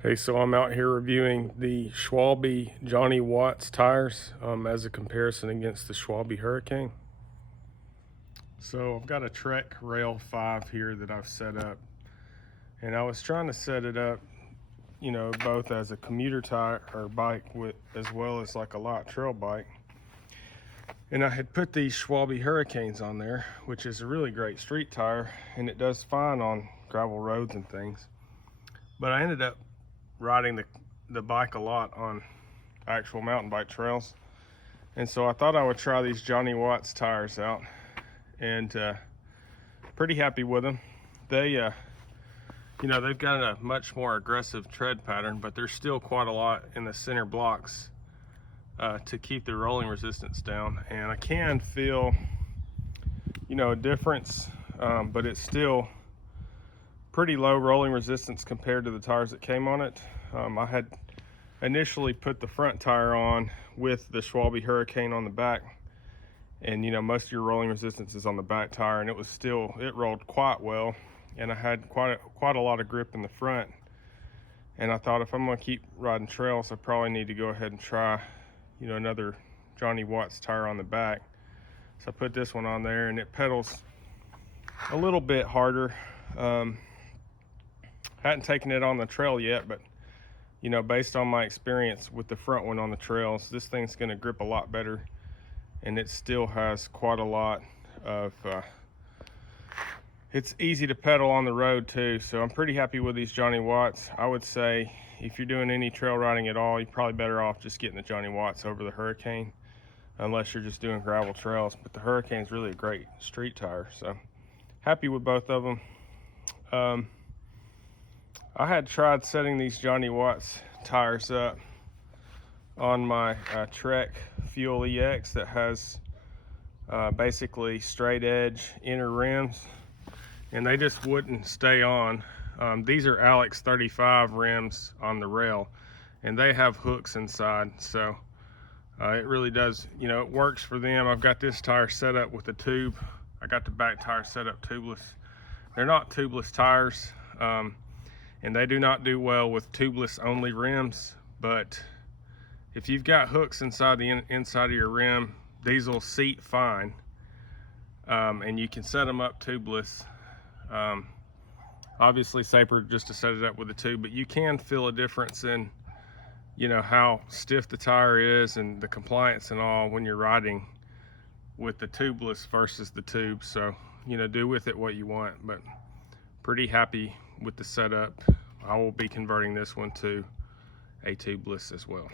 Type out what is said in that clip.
Hey, so I'm out here reviewing the Schwalbe Johnny Watts tires as a comparison against the Schwalbe Hurricane. So I've got a Trek Rail 5 here that I've set up, and I was trying to set it up, both as a commuter tire or bike as well as like a light trail bike. And I had put these Schwalbe Hurricanes on there, which is a really great street tire, and it does fine on gravel roads and things. But I ended up riding the bike a lot on actual mountain bike trails, and so I thought I would try these Johnny Watts tires out, and pretty happy with them. They've got a much more aggressive tread pattern, but there's still quite a lot in the center blocks to keep the rolling resistance down, and I can feel a difference, but it's still pretty low rolling resistance compared to the tires that came on it. I had initially put the front tire on with the Schwalbe Hurricane on the back, and most of your rolling resistance is on the back tire, and it rolled quite well, and I had quite a lot of grip in the front. And I thought, if I'm going to keep riding trails, I probably need to go ahead and try another Johnny Watts tire on the back. So I put this one on there, and it pedals a little bit harder. Hadn't taken it on the trail yet, but based on my experience with the front one on the trails, this thing's going to grip a lot better, and it still has quite a lot of it's easy to pedal on the road too. So I'm pretty happy with these Johnny Watts. I would say if you're doing any trail riding at all, you're probably better off just getting the Johnny Watts over the Hurricane, unless you're just doing gravel trails. But the Hurricane's really a great street tire, so happy with both of them. I had tried setting these Johnny Watts tires up on my Trek Fuel EX that has basically straight edge inner rims, and they just wouldn't stay on. These are Alex 35 rims on the rail, and they have hooks inside, so it really does, it works for them. I've got this tire set up with a tube. I got the back tire set up tubeless. They're not tubeless tires, and they do not do well with tubeless only rims, but if you've got hooks inside the inside of your rim, these will seat fine, and you can set them up tubeless. Obviously safer just to set it up with a tube, but you can feel a difference in how stiff the tire is and the compliance and all when you're riding with the tubeless versus the tube. So do with it what you want, but pretty happy with the setup. I will be converting this one to a tubeless as well.